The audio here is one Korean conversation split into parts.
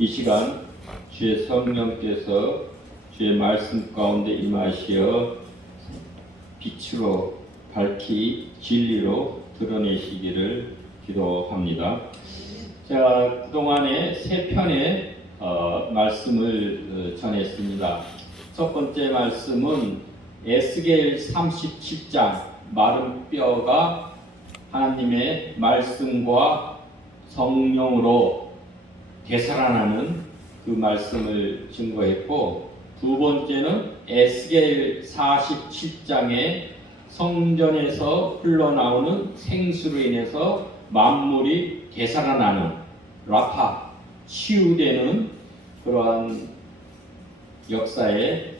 이 시간 주의 성령께서 주의 말씀 가운데 임하시어 빛으로 밝히 진리로 드러내시기를 기도합니다. 제가 그동안에 세 편의 말씀을 전했습니다. 첫 번째 말씀은 에스겔 37장 마른 뼈가 하나님의 말씀과 성령으로 되살아나는 그 말씀을 증거했고, 두 번째는 에스겔 47장에 성전에서 흘러나오는 생수로 인해서 만물이 되살아나는 라파, 치유되는 그러한 역사의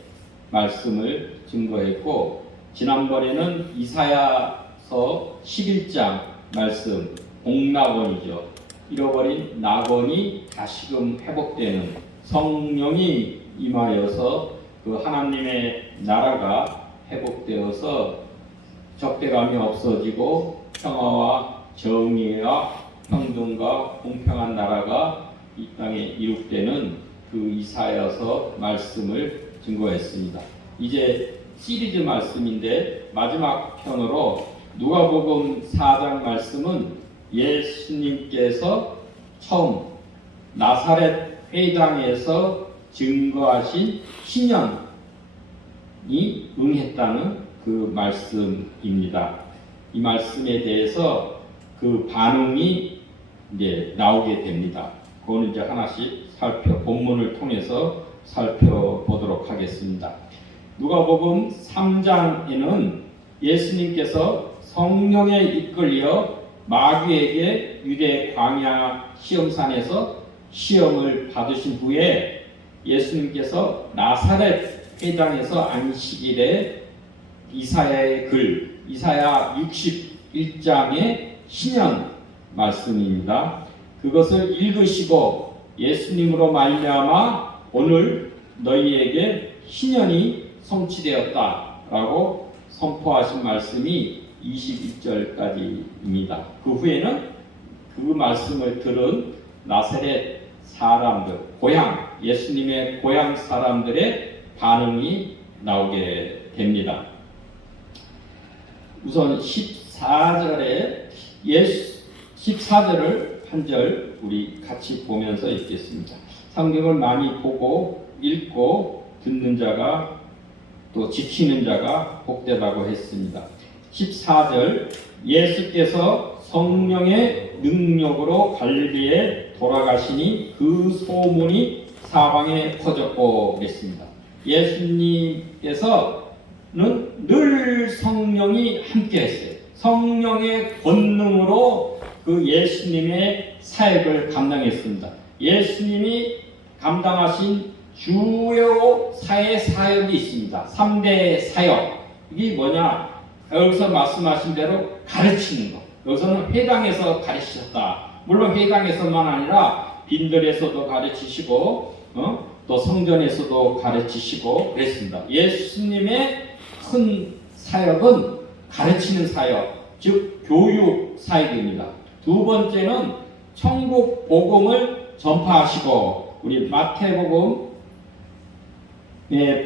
말씀을 증거했고, 지난번에는 이사야서 11장 말씀, 복낙원이죠. 잃어버린 낙원이 다시금 회복되는, 성령이 임하여서 그 하나님의 나라가 회복되어서 적대감이 없어지고 평화와 정의와 평등과 공평한 나라가 이 땅에 이룩되는 그 이사야서 말씀을 증거했습니다. 이제 시리즈 말씀인데 마지막 편으로 누가복음 4장 말씀은 예수님께서 처음 나사렛 회당에서 증거하신 신년이 응했다는 그 말씀입니다. 이 말씀에 대해서 그 반응이 이제 나오게 됩니다. 그거는 이제 하나씩 본문을 통해서 살펴보도록 하겠습니다. 누가복음 3장에는 예수님께서 성령에 이끌려 마귀에게 유대 광야 시험산에서 시험을 받으신 후에 예수님께서 나사렛 회당에서 안식일에 이사야의 글, 이사야 61장의 신년 말씀입니다. 그것을 읽으시고 예수님으로 말미암아 오늘 너희에게 신년이 성취되었다라고 선포하신 말씀이 21절까지입니다. 그 후에는 그 말씀을 들은 나사렛 사람들, 예수님의 고향 사람들의 반응이 나오게 됩니다. 우선 14절을 한 절 우리 같이 보면서 읽겠습니다. 성경을 많이 보고 읽고 듣는 자가 또 지키는 자가 복되다고 했습니다. 14절, 예수께서 성령의 능력으로 갈릴리에 돌아가시니 그 소문이 사방에 퍼졌고 그랬습니다. 예수님께서는 늘 성령이 함께 했어요. 성령의 권능으로 그 예수님의 사역을 감당했습니다. 예수님이 감당하신 주요 사역이 있습니다. 3대 사역. 이게 뭐냐? 여기서 말씀하신 대로 가르치는 것. 여기서는 회당에서 가르치셨다. 물론 회당에서만 아니라 빈들에서도 가르치시고 또 성전에서도 가르치시고 그랬습니다. 예수님의 큰 사역은 가르치는 사역, 즉 교육 사역입니다. 두 번째는 천국 복음을 전파하시고, 우리 마태복음에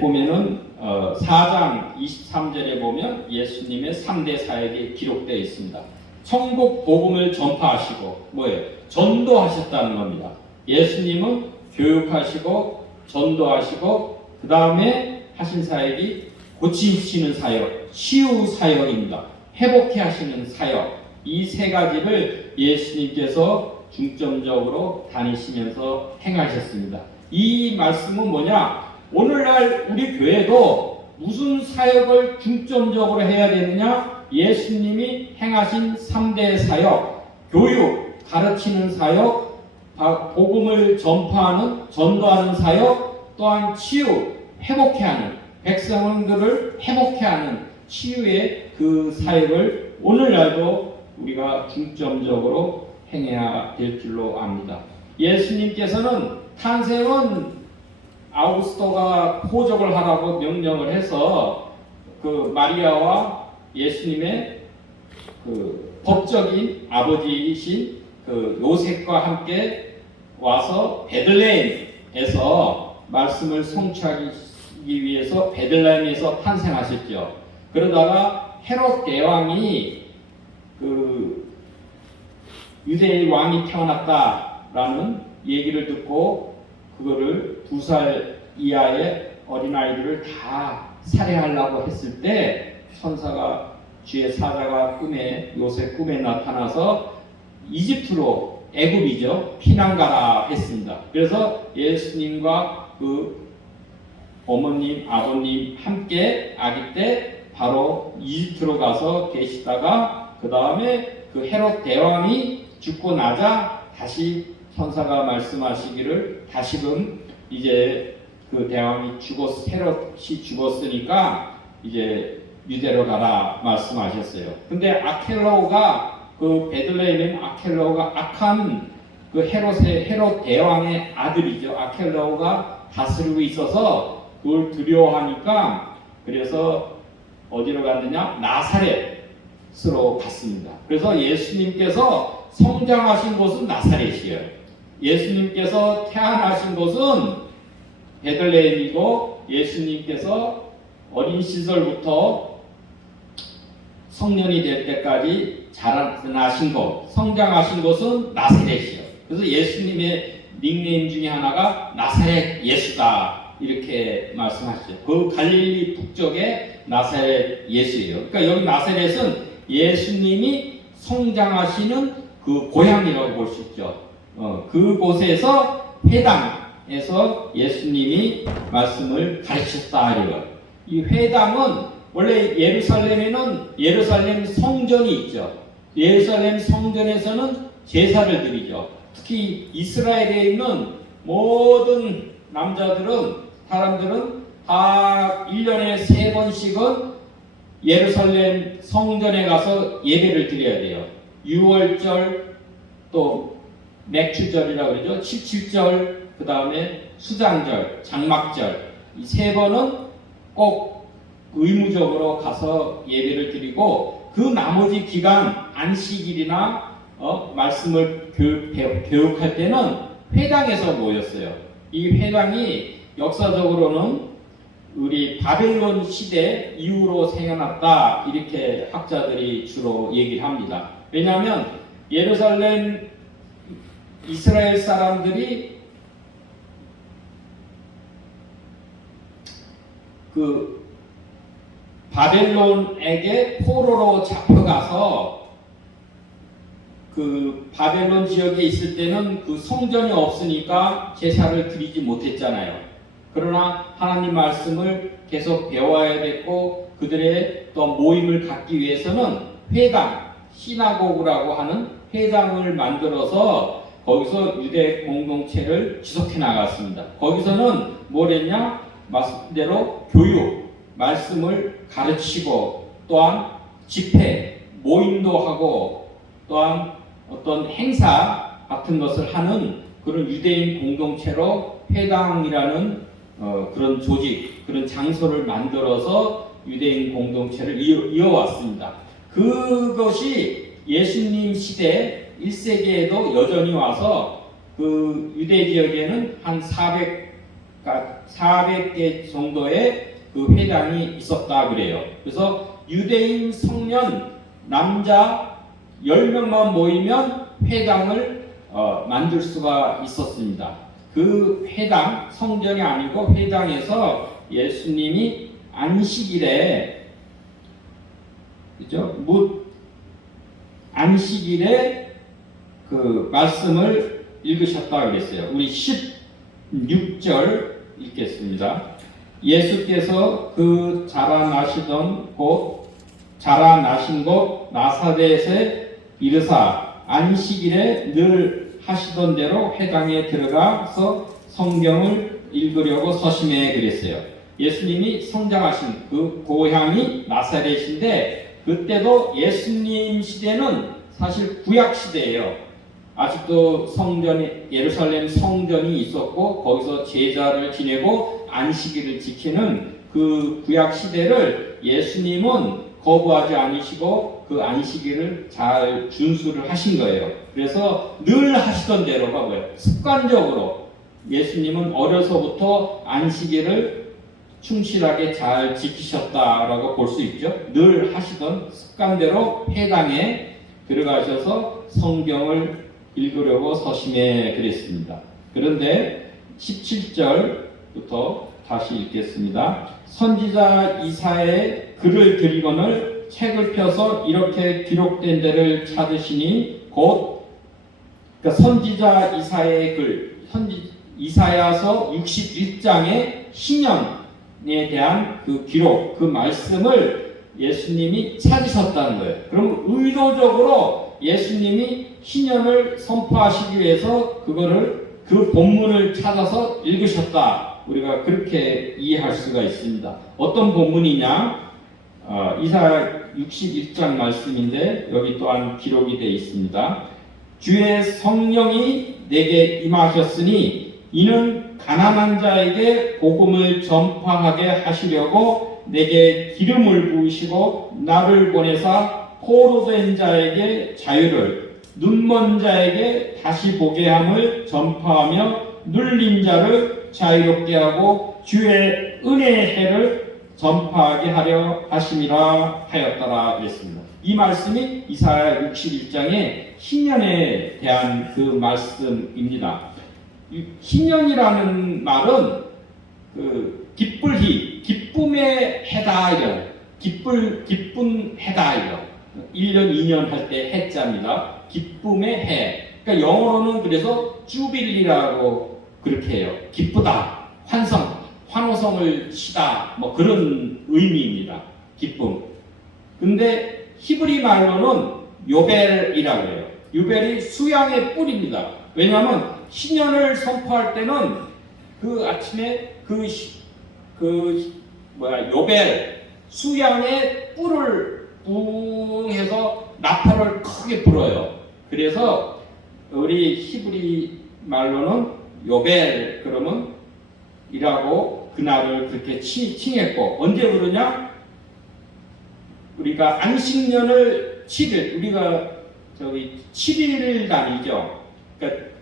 보면은 4장 23절에 보면 예수님의 3대 사역이 기록되어 있습니다. 천국 복음을 전파하시고, 뭐예요? 전도하셨다는 겁니다. 예수님은 교육하시고 전도하시고 그 다음에 하신 사역이 고치시는 사역, 치유 사역입니다. 회복해 하시는 사역, 이 세 가지를 예수님께서 중점적으로 다니시면서 행하셨습니다. 이 말씀은 뭐냐? 오늘날 우리 교회도 무슨 사역을 중점적으로 해야 되느냐? 예수님이 행하신 3대 사역, 교육, 가르치는 사역, 복음을 전도하는 사역, 또한 치유, 회복해 하는, 백성들을 회복해 하는 치유의 그 사역을 오늘날도 우리가 중점적으로 행해야 될 줄로 압니다. 예수님께서는 탄생은 아우구스토가 포적을 하라고 명령을 해서 그 마리아와 예수님의 그 법적인 아버지이신 그 요셉과 함께 와서 베들레헴에서 말씀을 성취하기 위해서 베들레헴에서 탄생하셨죠. 그러다가 헤롯 대왕이 그 유대의 왕이 태어났다라는 얘기를 듣고 그거를 2살 이하의 어린아이들을 다 살해하려고 했을 때 천사가 주의 사자가 요셉 꿈에 나타나서 이집트로 애굽이죠. 피난 가라 했습니다. 그래서 예수님과 그 어머님, 아버님 함께 아기 때 바로 이집트로 가서 계시다가 그 다음에 그 헤롯 대왕이 죽고 나자 다시 천사가 말씀하시기를 다시금 이제 그 대왕이 헤롯이 죽었으니까 이제 유대로 가라 말씀하셨어요. 근데 아켈로가 그 베들레헴 아켈로가 악한 그 헤롯 대왕의 아들이죠. 아켈로가 다스리고 있어서 그걸 두려워하니까 그래서 어디로 갔느냐? 나사렛으로 갔습니다. 그래서 예수님께서 성장하신 곳은 나사렛이에요. 예수님께서 태어나신 곳은 베들레헴이고 예수님께서 어린 시절부터 성년이 될 때까지 자라나신 곳, 성장하신 곳은 나사렛이에요. 그래서 예수님의 닉네임 중에 하나가 나사렛 예수다 이렇게 말씀하시죠. 그 갈릴리 북쪽의 나사렛 예수예요. 그러니까 여기 나사렛은 예수님이 성장하시는 그 고향이라고 볼 수 있죠. 그곳에서 회당에서 예수님이 말씀을 가르쳤다 이래요. 이 회당은 원래 예루살렘에는 예루살렘 성전이 있죠. 예루살렘 성전에서는 제사를 드리죠. 특히 이스라엘에 있는 모든 사람들은 다 1년에 3번씩은 예루살렘 성전에 가서 예배를 드려야 돼요. 6월절 또 맥주절이라고 그러죠. 17절 그 다음에 수장절, 장막절 이 3번은 꼭 의무적으로 가서 예배를 드리고 그 나머지 기간 안식일이나 말씀을 교육할 때는 회당에서 모였어요. 이 회당이 역사적으로는 우리 바벨론 시대 이후로 생겨났다 이렇게 학자들이 주로 얘기를 합니다. 왜냐하면 예루살렘 이스라엘 사람들이 그 바벨론에게 포로로 잡혀가서 그 바벨론 지역에 있을 때는 그 성전이 없으니까 제사를 드리지 못했잖아요. 그러나 하나님 말씀을 계속 배워야 됐고 그들의 또 모임을 갖기 위해서는 회당, 시나고그라고 하는 회당을 만들어서 거기서 유대 공동체를 지속해 나갔습니다. 거기서는 뭘 했냐? 말씀대로 교육, 말씀을 가르치고 또한 집회, 모임도 하고 또한 어떤 행사 같은 것을 하는 그런 유대인 공동체로 회당이라는 그런 조직, 그런 장소를 만들어서 유대인 공동체를 이어왔습니다. 그것이 예수님 시대 1세기에도 여전히 와서 그 유대 지역에는 한 400개 정도의 그 회당이 있었다 그래요. 그래서 유대인 성년 남자 10명만 모이면 회당을 만들 수가 있었습니다. 그 회당, 성전이 아니고 회당에서 예수님이 안식일에 그죠? 안식일에 그 말씀을 읽으셨다 그랬어요. 우리 16절 읽겠습니다. 예수께서 그 자라나신 곳 나사렛에 이르사 안식일에 늘 하시던 대로 회당에 들어가서 성경을 읽으려고 서심해 그랬어요. 예수님이 성장하신 그 고향이 나사렛인데 그때도 예수님 시대는 사실 구약 시대예요. 아직도 예루살렘 성전이 있었고 거기서 제사를 지내고 안식일을 지키는 그 구약 시대를 예수님은 거부하지 않으시고 그 안식일을 잘 준수를 하신 거예요. 그래서 늘 하시던 대로가 뭐예요? 습관적으로 예수님은 어려서부터 안식일을 충실하게 잘 지키셨다라고 볼 수 있죠. 늘 하시던 습관대로 회당에 들어가셔서 성경을 읽으려고 서심해 그랬습니다. 그런데 17절부터 다시 읽겠습니다. 선지자 이사야의 글을 들이거늘 책을 펴서 이렇게 기록된 데를 찾으시니 곧 그러니까 선지자 이사야의 글, 이사야서 61장의 신년에 대한 그 기록, 그 말씀을 예수님이 찾으셨다는 거예요. 그럼 의도적으로 예수님이 신년을 선포하시기 위해서 그 본문을 찾아서 읽으셨다. 우리가 그렇게 이해할 수가 있습니다. 어떤 본문이냐? 이사야 61장 말씀인데 여기 또한 기록이 되어 있습니다. 주의 성령이 내게 임하셨으니 이는 가난한 자에게 복음을 전파하게 하시려고 내게 기름을 부으시고 나를 보내사 포로된 자에게 자유를 눈먼 자에게 다시 보게 함을 전파하며 눌린 자를 자유롭게 하고 주의 은혜의 해를 전파하게 하려 하심이라 하였더라 했습니다. 이 말씀이 이사야 61장의 신년에 대한 그 말씀입니다. 신년이라는 말은 그 기쁨의 해다 이런 기쁜 해다 이런 1년 2년 할 때 해자입니다. 기쁨의 해. 그러니까 영어로는 그래서 주빌리라고 그렇게 해요. 기쁘다, 환호성을 치다, 뭐 그런 의미입니다. 기쁨. 근데 히브리 말로는 요벨이라고 해요. 요벨이 수양의 뿔입니다. 왜냐하면 신년을 선포할 때는 그 아침에 요벨 수양의 뿔을 뿡 해서 나팔을 크게 불어요. 그래서 우리 히브리 말로는 요벨 그러면 이라고 그날을 그렇게 칭했고 언제 그러냐? 우리가 안식년을 7일 우리가 7일 다니죠. 그러니까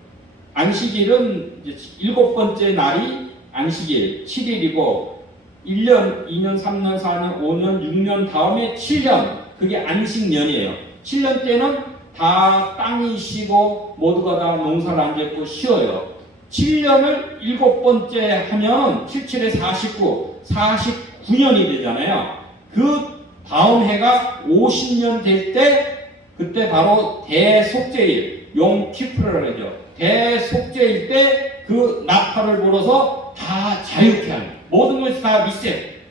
안식일은 이제 7번째 날이 안식일 7일이고 1년, 2년, 3년, 4년, 5년, 6년 다음에 7년 그게 안식년이에요. 7년 때는 다 땅이 쉬고 모두가 다 농사를 안 짓고 쉬어요. 7년을 7번째 하면 77에 49년이 되잖아요. 그 다음 해가 50년 될 때 그때 바로 대속죄일 용키프르라고 하죠. 대속죄일 때 그 나팔을 불어서 다 자유케 하는 모든 것을 다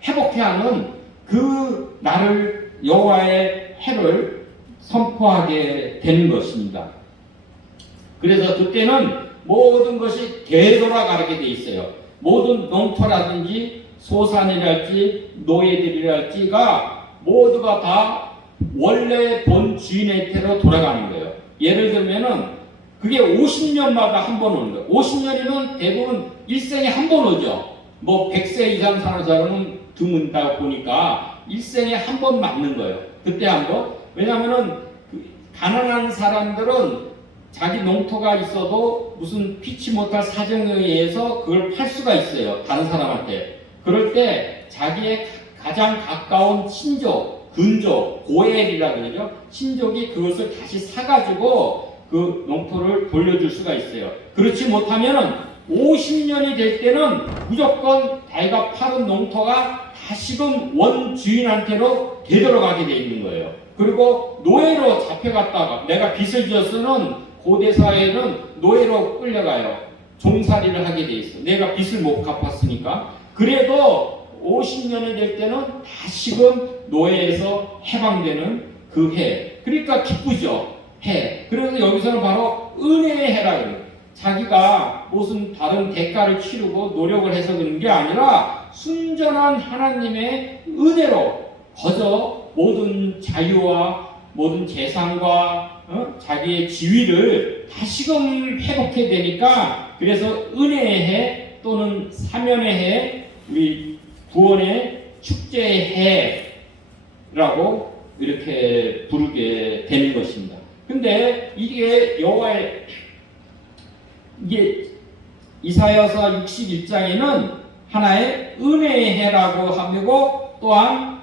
회복케 하는 그 날을 여호와의 해를 선포하게 되는 것입니다. 그래서 그때는 모든 것이 되돌아가게 돼 있어요. 모든 농토라든지 소산이랄지 노예들이랄지가 모두가 다 원래 본 주인에게로 돌아가는 거예요. 예를 들면은 그게 50년마다 한 번 오는 거예요. 50년이면 대부분 일생에 한 번 오죠. 뭐 100세 이상 사는 사람은 드문다고 보니까 일생에 한 번 맞는 거예요. 그때 한 번. 왜냐하면은 가난한 사람들은 자기 농토가 있어도 무슨 피치 못할 사정에 의해서 그걸 팔 수가 있어요. 다른 사람한테. 그럴 때 자기의 가장 가까운 친족, 근족, 고엘이라고 그러죠. 친족이 그것을 다시 사가지고 그 농토를 돌려줄 수가 있어요. 그렇지 못하면은 50년이 될 때는 무조건 자기가 팔은 농토가 다시금 원 주인한테로 되돌아가게 돼 있는 거예요. 그리고 노예로 잡혀갔다가 내가 빚을 지었으면 고대 사회는 노예로 끌려가요. 종살이를 하게 돼 있어. 내가 빚을 못 갚았으니까. 그래도 50년이 될 때는 다시금 노예에서 해방되는 그 해. 그러니까 기쁘죠. 해. 그래서 여기서는 바로 은혜의 해라 그래요. 자기가 무슨 다른 대가를 치르고 노력을 해서 그런 게 아니라 순전한 하나님의 은혜로 거저 모든 자유와 모든 재산과 자기의 지위를 다시금 회복해 되니까 그래서 은혜의 해 또는 사면의 해 우리 구원의 축제의 해 라고 이렇게 부르게 되는 것입니다. 근데 이게 여호와의 이게 이사야서 61장에는 하나의 은혜의 해라고 하고 또한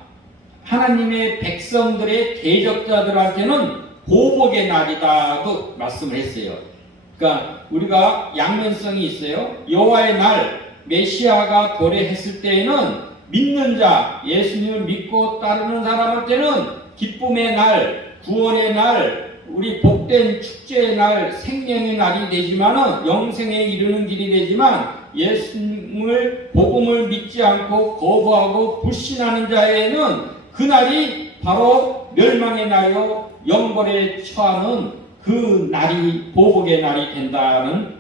하나님의 백성들의 대적자들한테는 보복의 날이다도 말씀을 했어요. 그러니까 우리가 양면성이 있어요. 여호와의 날 메시아가 도래했을 때에는 믿는 자, 예수님을 믿고 따르는 사람한테는 기쁨의 날, 구원의 날, 우리 복된 축제의 날, 생명의 날이 되지만은 영생에 이르는 길이 되지만 예수님을 복음을 믿지 않고 거부하고 불신하는 자에는 그 날이 바로 멸망의 날이요 영벌에 처하는 그 날이 보복의 날이 된다는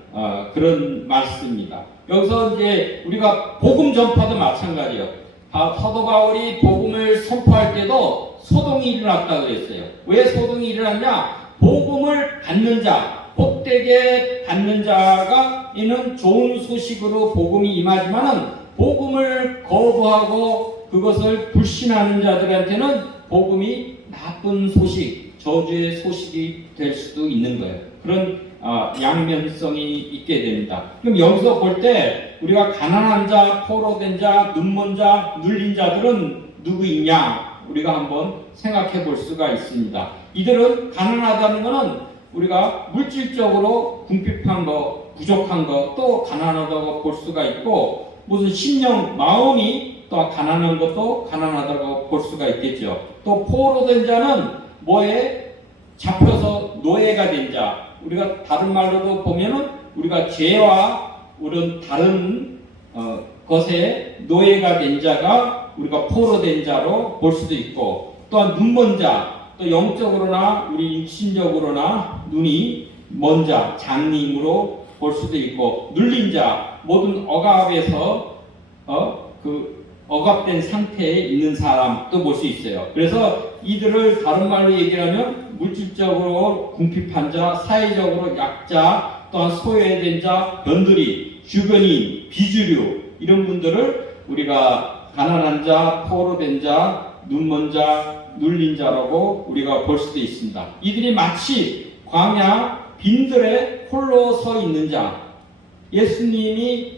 그런 말씀입니다. 여기서 이제 우리가 복음 전파도 마찬가지예요. 사도 바울이 복음을 선포할 때도 소동이 일어났다 그랬어요. 왜 소동이 일어났냐? 복음을 받는 자, 복되게 받는 자가 이는 좋은 소식으로 복음이 임하지만은 복음을 거부하고 그것을 불신하는 자들한테는 복음이 나쁜 소식, 저주의 소식이 될 수도 있는 거예요. 그런 양면성이 있게 됩니다. 그럼 여기서 볼 때 우리가 가난한 자, 포로된 자, 눈먼 자, 눌린 자들은 누구이냐 우리가 한번 생각해 볼 수가 있습니다. 이들은 가난하다는 것은 우리가 물질적으로 궁핍한 거, 부족한 거, 또 가난하다고 볼 수가 있고 무슨 심령, 마음이 또 가난한 것도 가난하다고 볼 수가 있겠죠. 또 포로된 자는 뭐에 잡혀서 노예가 된 자, 우리가 다른 말로도 보면은 우리가 죄와 이런 다른 것에 노예가 된 자가 우리가 포로된 자로 볼 수도 있고 또한 눈먼 자, 또 영적으로나 우리 육신적으로나 눈이 먼 자, 장님으로 볼 수도 있고 눌린 자, 모든 억압에서 억압된 상태에 있는 사람도 볼 수 있어요. 그래서 이들을 다른 말로 얘기하면 물질적으로 궁핍한 자, 사회적으로 약자, 또한 소외된 자, 변두리, 주변인, 비주류 이런 분들을 우리가 가난한 자, 포로된 자, 눈먼 자, 눌린 자라고 우리가 볼 수도 있습니다. 이들이 마치 광야 빈들에 홀로 서 있는 자, 예수님이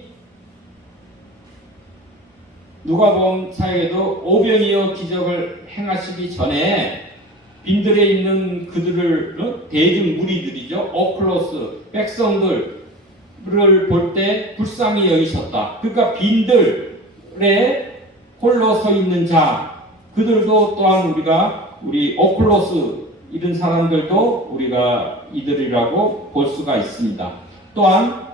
누가복음 사역에도 오병이어 기적을 행하시기 전에 빈들에 있는 그들을 대중 무리들이죠. 오클로스 백성들을 볼 때 불쌍히 여기셨다. 그러니까 빈들에 홀로 서 있는 자 그들도 또한 우리 오클로스 이런 사람들도 우리가 이들이라고 볼 수가 있습니다. 또한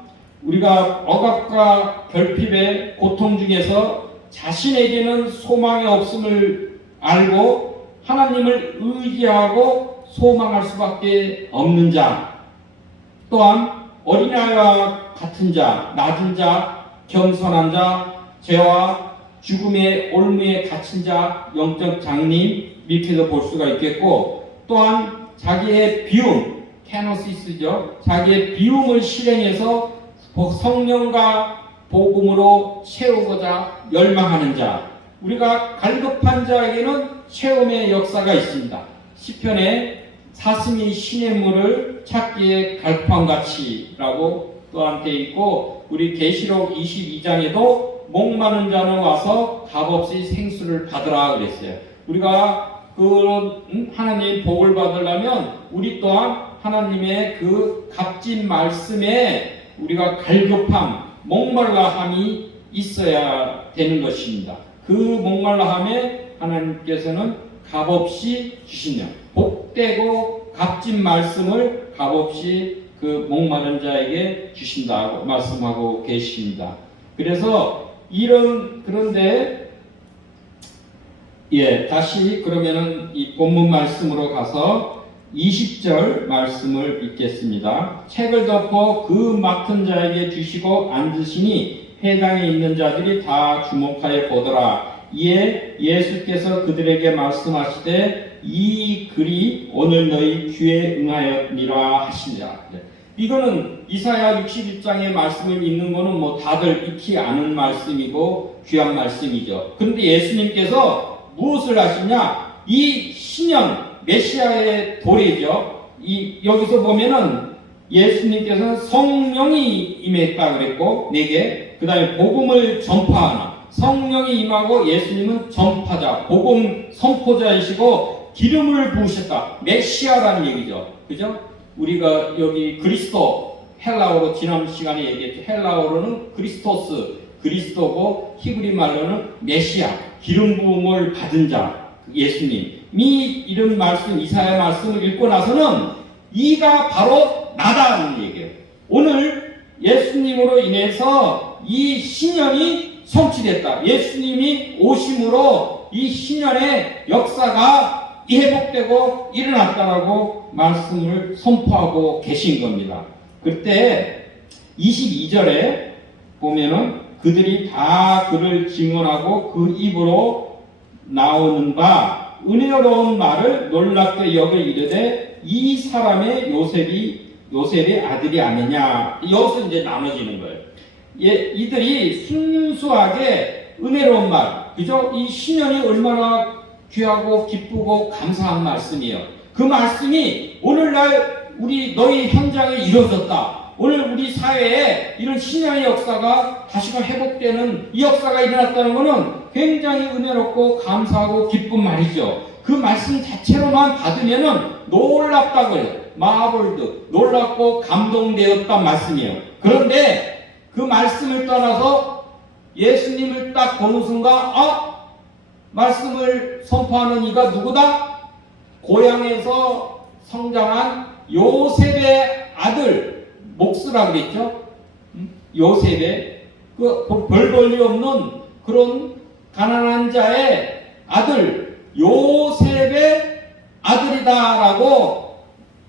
우리가 억압과 결핍의 고통 중에서 자신에게는 소망이 없음을 알고 하나님을 의지하고 소망할 수밖에 없는 자, 또한 어린아이와 같은 자, 낮은 자, 겸손한 자, 죄와 죽음의 올무에 갇힌 자, 영적 장님 이렇게도 볼 수가 있겠고 또한 자기의 비움, 캐노시스죠. 자기의 비움을 실행해서 성령과 복음으로 채우고자 열망하는 자, 우리가 갈급한 자에게는 체험의 역사가 있습니다. 시편에 사슴이 신의 물을 찾기에 갈팡같이라고 또한 되어 있고 우리 계시록 22장에도 목마른 자는 와서 값없이 생수를 받으라 그랬어요. 우리가 그런 하나님의 복을 받으려면 우리 또한 하나님의 그 값진 말씀에 우리가 갈급함, 목말라함이 있어야 되는 것입니다. 그 목말라함에 하나님께서는 값없이 주시냐, 복되고 값진 말씀을 값없이 그 목마른 자에게 주신다고 말씀하고 계십니다. 그래서 그런데 다시 그러면은 이 본문 말씀으로 가서 20절 말씀을 읽겠습니다. 책을 덮어 그 맡은 자에게 주시고 앉으시니 회당에 있는 자들이 다 주목하여 보더라. 이에 예수께서 그들에게 말씀하시되 이 글이 오늘 너희 귀에 응하였니라 하시니라. 이거는 이사야 61장의 말씀을 읽는 거는 뭐 다들 익히 아는 말씀이고 귀한 말씀이죠. 그런데 예수님께서 무엇을 하시냐? 이 신년 메시아의 도래죠. 여기서 보면은 예수님께서는 성령이 임했다 그랬고 내게, 그 다음에 복음을 전파하나, 성령이 임하고 예수님은 전파자, 복음 선포자이시고 기름을 부으셨다. 메시아라는 얘기죠. 그죠? 우리가 여기 그리스도, 헬라어로 지난 시간에 얘기했죠. 헬라어로는 그리스토스, 그리스도고 히브리 말로는 메시아, 기름 부음을 받은 자, 예수님이 이런 말씀, 이사야 말씀을 읽고 나서는 이가 바로 나다는 얘기예요. 오늘 예수님으로 인해서 이 신년이 성취됐다. 예수님이 오심으로 이 신년의 역사가 회복되고 일어났다라고 말씀을 선포하고 계신 겁니다. 그때 22절에 보면은 그들이 다 그를 증언하고 그 입으로 나오는 바 은혜로운 말을 놀랍게 여겨 이르되 이 사람의 요셉의 아들이 아니냐. 여기서 이제 나눠지는 거예요. 이들이 순수하게 은혜로운 말, 그죠? 이 신년이 얼마나 귀하고 기쁘고 감사한 말씀이에요. 그 말씀이 오늘날 너희 현장에 이루어졌다. 오늘 우리 사회에 이런 신년의 역사가 다시금 회복되는 이 역사가 일어났다는 것은 굉장히 은혜롭고 감사하고 기쁜 말이죠. 그 말씀 자체로만 받으면은 놀랍다고요. 마블드, 놀랍고 감동되었단 말씀이에요. 그런데 그 말씀을 떠나서 예수님을 딱 보는 순간, 말씀을 선포하는 이가 누구다? 고향에서 성장한 요셉의 아들, 목수라고 그랬죠? 요셉의 별 볼일 없는 그런 가난한 자의 아들, 요셉의 아들이다라고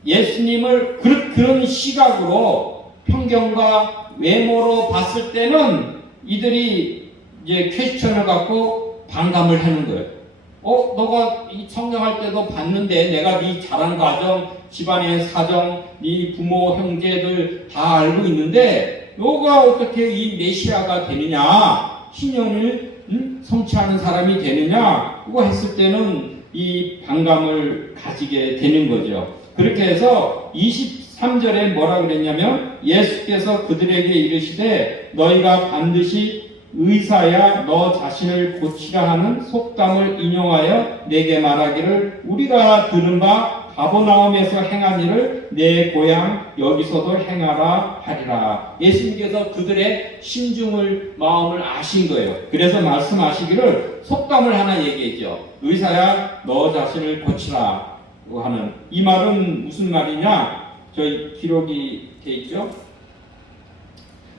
예수님을 그런 시각으로 편견과 외모로 봤을 때는 이들이 이제 퀘스천을 갖고 반감을 하는 거예요. 너가 이 성장할 때도 봤는데 내가 네 자란 과정, 집안의 사정, 네 부모, 형제들 다 알고 있는데 너가 어떻게 이 메시아가 되느냐, 신년을 성취하는 사람이 되느냐, 그거 했을 때는 이 반감을 가지게 되는 거죠. 그렇게 해서 23절에 뭐라 그랬냐면 예수께서 그들에게 이르시되 너희가 반드시 의사야 너 자신을 고치라 하는 속담을 인용하여 내게 말하기를 우리가 들은 바 가버나움에서 행한 일을 내 고향 여기서도 행하라 하리라. 예수님께서 그들의 심중을, 마음을 아신 거예요. 그래서 말씀하시기를 속담을 하나 얘기했죠. 의사야 너 자신을 고치라 하는. 이 말은 무슨 말이냐? 저희 기록이 돼 있죠.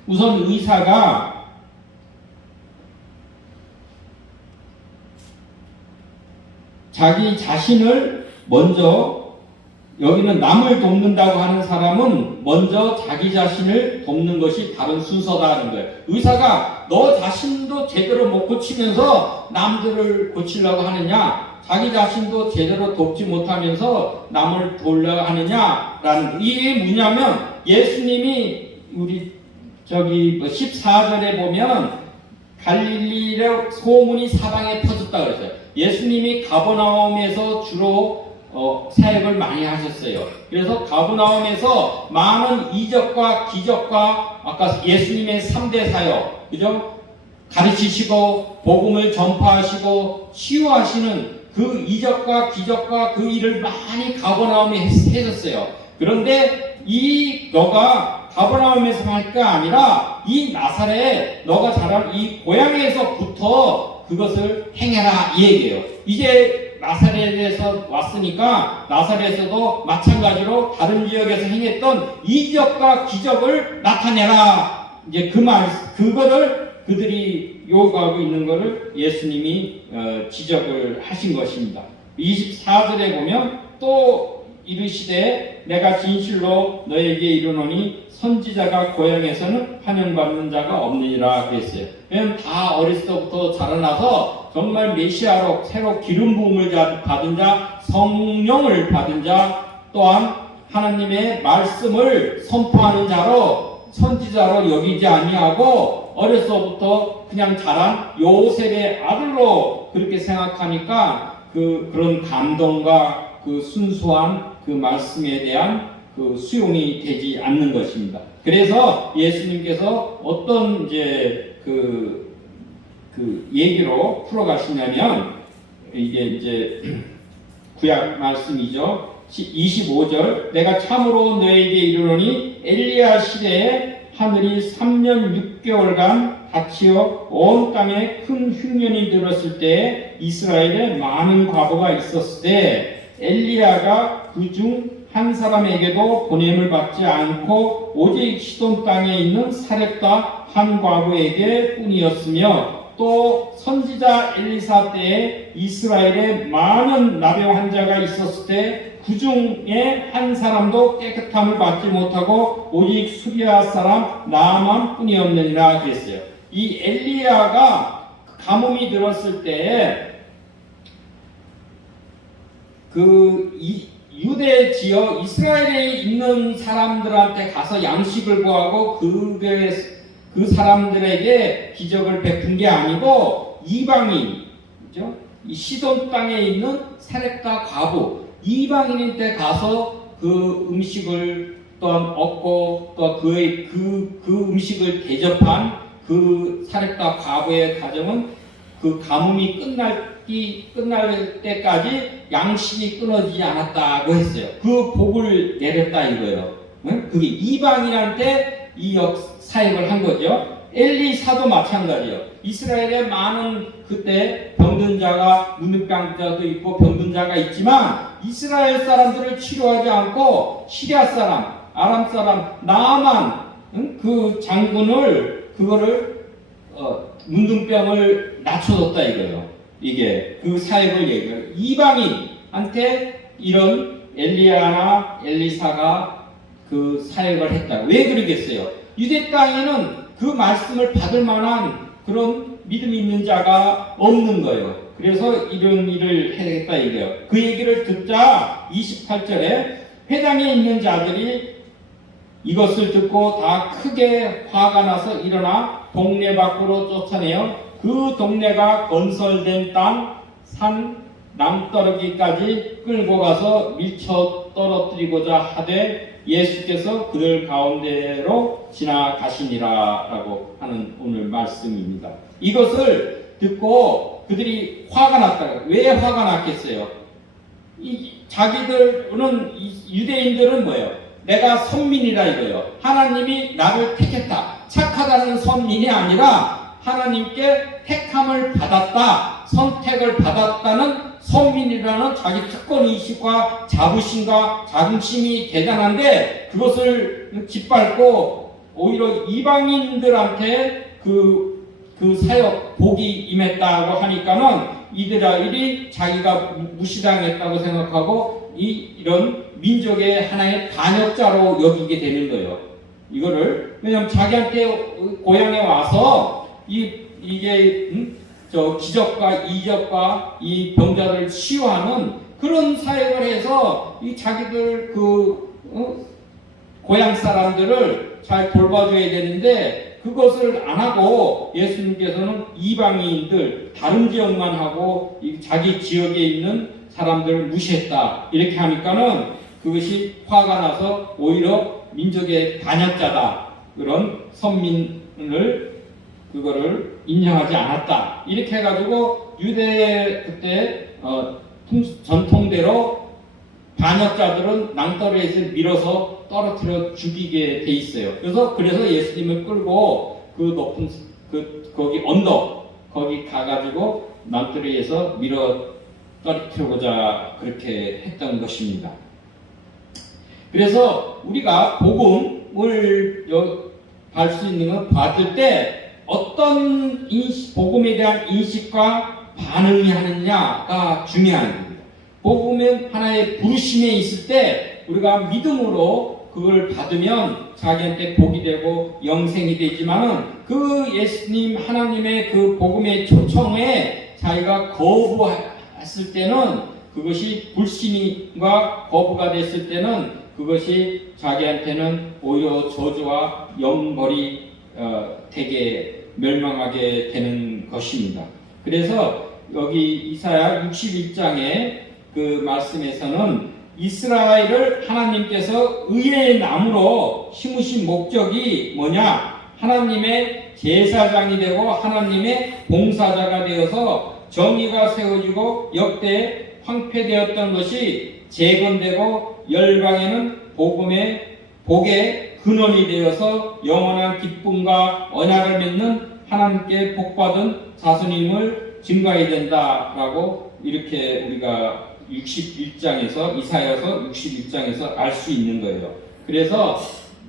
우선 의사가 자기 자신을 먼저, 여기는 남을 돕는다고 하는 사람은 먼저 자기 자신을 돕는 것이 다른 순서다 하는 거예요. 의사가 너 자신도 제대로 못 고치면서 남들을 고치려고 하느냐, 자기 자신도 제대로 돕지 못하면서 남을 도우려고 하느냐라는, 이게 뭐냐면 예수님이 우리 14절에 보면 갈릴리의 소문이 사방에 퍼졌다 그랬어요. 예수님이 가버나움에서 주로 사역을 많이 하셨어요. 그래서 가버나움에서 많은 이적과 기적과 아까 예수님의 3대 사역, 그죠? 가르치시고 복음을 전파하시고 치유하시는 그 이적과 기적과 그 일을 많이 가버나움에 하셨어요. 그런데 너가 가버나움에서 할 게 아니라 이 나사렛, 너가 자란 이 고향에서부터 그것을 행해라 이 얘기예요. 이제 나사렛에서 왔으니까 나사렛에서도 마찬가지로 다른 지역에서 행했던 이적과 기적을 나타내라. 이제 그거를 그들이 요구하고 있는 것을 예수님이 지적을 하신 것입니다. 24절에 보면 또 이르시되 내가 진실로 너에게 이르노니 선지자가 고향에서는 환영받는 자가 없느니라 그랬어요. 왜냐하면 다 어렸을 때부터 자라나서 정말 메시아로 새로 기름 부음을 받은 자, 성령을 받은 자, 또한 하나님의 말씀을 선포하는 자로, 선지자로 여기지 아니하고 어렸을 때부터 그냥 자란 요셉의 아들로 그렇게 생각하니까 그런 감동과 그 순수한 그 말씀에 대한 그 수용이 되지 않는 것입니다. 그래서 예수님께서 어떤 이제 그 얘기로 풀어가시냐면, 이게 이제 구약 말씀이죠. 25절, 내가 참으로 너에게 이르노니 엘리야 시대에 하늘이 3년 6개월간 닫히어 온 땅에 큰 흉년이 들었을 때 이스라엘에 많은 과부가 있었을 때 엘리야가 그중 한 사람에게도 보냄을 받지 않고 오직 시돈 땅에 있는 사렙다 한 과부에게 뿐이었으며, 또 선지자 엘리사 때에 이스라엘에 많은 나병 환자가 있었을 때 그 중에 한 사람도 깨끗함을 받지 못하고 오직 수리아 사람 나만 뿐이었느니라 그랬어요. 이 엘리야가 가뭄이 들었을 때에 유대 지역 이스라엘에 있는 사람들한테 가서 양식을 구하고 그 사람들에게 기적을 베푼 게 아니고 이방인, 그죠? 이 시돈 땅에 있는 사렙다 과부, 이방인한테 가서 그 음식을 또한 얻고 또 그 음식을 대접한 그 사렙다 과부의 가정은 그 가뭄이 끝날 때까지 양식이 끊어지지 않았다고 했어요. 그 복을 내렸다 이거예요. 그게 이방인한테 이 사역을 한 거죠. 엘리사도 마찬가지예요. 이스라엘에 많은 그때 병든 자가, 문둥병자도 있고 병든 자가 있지만 이스라엘 사람들을 치료하지 않고 시리아 사람, 아람 사람, 나만 그 장군을 그거를 문둥병을 낮춰줬다 이거예요. 이게 그 사역을 얘기해요. 이방인한테 이런 엘리야나 엘리사가 그 사역을 했다. 왜 그러겠어요? 유대 땅에는 그 말씀을 받을 만한 그런 믿음이 있는 자가 없는 거예요. 그래서 이런 일을 해야겠다 이거예요. 그 얘기를 듣자 28절에 회당에 있는 자들이 이것을 듣고 다 크게 화가 나서 일어나 동네 밖으로 쫓아내어 그 동네가 건설된 땅 산 낭떠러기까지 끌고 가서 밀쳐 떨어뜨리고자 하되 예수께서 그들 가운데로 지나가시니라 라고 하는 오늘 말씀입니다. 이것을 듣고 그들이 화가 났다. 왜 화가 났겠어요? 자기들은 유대인들은 뭐예요? 내가 선민이라 이거예요. 하나님이 나를 택했다. 착하다는 선민이 아니라 하나님께 택함을 받았다. 선택을 받았다는 선민이라는 자기 특권의식과 자부심과 자긍심이 대단한데 그것을 짓밟고 오히려 이방인들한테 그 사역 복이 임했다고 하니까는 이들이 자기가 무시당했다고 생각하고 이런 민족의 하나의 반역자로 여기게 되는 거예요. 이거를 왜냐하면 자기한테 고향에 와서 이게 기적과 이적과 이 병자를 치유하는 그런 사역을 해서 이 자기들 고향 사람들을 잘 돌봐줘야 되는데 그것을 안 하고 예수님께서는 이방인들 다른 지역만 하고 자기 지역에 있는 사람들을 무시했다 이렇게 하니까는 그것이 화가 나서 오히려 민족의 반역자다 그런 선민을 그거를 인정하지 않았다 이렇게 해가지고 유대 그때 전통대로 반역자들은 낭떠러리에서 밀어서 떨어뜨려 죽이게 돼 있어요. 그래서 예수님을 끌고 그 높은 거기 언덕 거기 가가지고 낭떠러리에서 밀어 떨어뜨리고자 그렇게 했던 것입니다. 그래서 우리가 복음을 할 수 있는 건 받을 때 어떤 복음에 대한 인식과 반응이 하느냐가 중요한 겁니다. 복음은 하나의 부르심에 있을 때 우리가 믿음으로 그걸 받으면 자기한테 복이 되고 영생이 되지만은 그 예수님 하나님의 그 복음의 초청에 자기가 거부했을 때는 그것이 불신과 거부가 됐을 때는 그것이 자기한테는 오히려 저주와 영벌이 되게 멸망하게 되는 것입니다. 그래서 여기 이사야 61장의 그 말씀에서는 이스라엘을 하나님께서 의의 나무로 심으신 목적이 뭐냐? 하나님의 제사장이 되고 하나님의 봉사자가 되어서 정의가 세워지고 역대 황폐되었던 것이 재건되고 열방에는 복의 근원이 되어서 영원한 기쁨과 언약을 맺는 하나님께 복받은 자손임을 증거해야 된다라고 이렇게 우리가 61장에서 이사야서 61장에서 알 수 있는 거예요. 그래서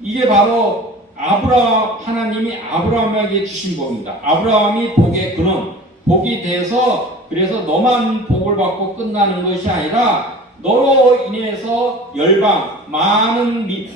이게 바로 하나님이 아브라함에게 주신 복입니다. 아브라함이 복의 근원, 복이 돼서 그래서 너만 복을 받고 끝나는 것이 아니라 너로 인해서 열방, 만민,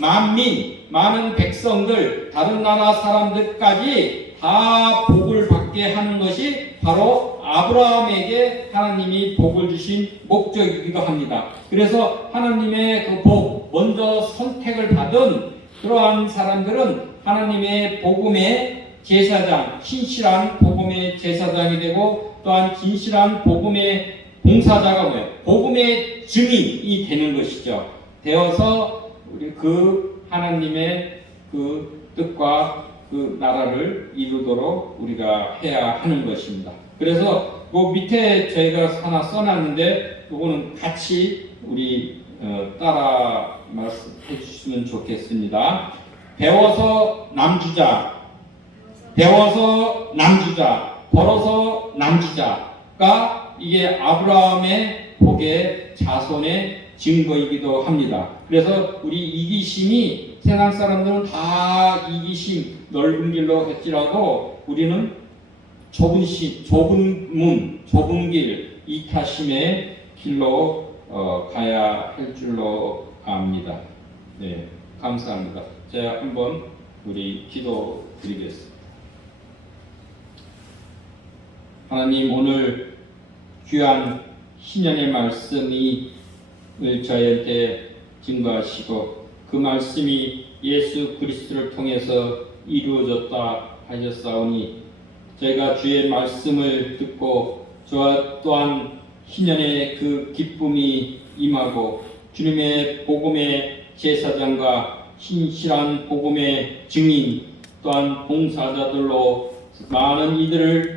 많은 백성들, 다른 나라 사람들까지 다 복을 받게 하는 것이 바로 아브라함에게 하나님이 복을 주신 목적이기도 합니다. 그래서 하나님의 그 복, 먼저 선택을 받은 그러한 사람들은 하나님의 복음의 제사장, 신실한 복음의 제사장이 되고 또한 진실한 복음의 봉사자가 뭐예요? 복음의 증인이 되는 것이죠. 되어서 우리 그 하나님의 그 뜻과 그 나라를 이루도록 우리가 해야 하는 것입니다. 그래서 그 밑에 저희가 하나 써놨는데 이거는 같이 우리 따라 말씀해 주시면 좋겠습니다. 배워서 남주자, 벌어서 남주자가 이게 아브라함의 복의 자손의 증거이기도 합니다. 그래서 우리 이기심이 세상 사람들은 다 이기심 넓은 길로 할지라도 우리는 좁은 문, 좁은 길, 이타심의 길로 가야 할 줄로 압니다. 네, 감사합니다. 제가 한번 우리 기도 드리겠습니다. 하나님, 오늘 귀한 신년의 말씀을 저희한테 증거하시고 그 말씀이 예수 그리스도를 통해서 이루어졌다 하셨사오니 저희가 주의 말씀을 듣고 저와 또한 희년의 그 기쁨이 임하고 주님의 복음의 제사장과 신실한 복음의 증인 또한 봉사자들로 많은 이들을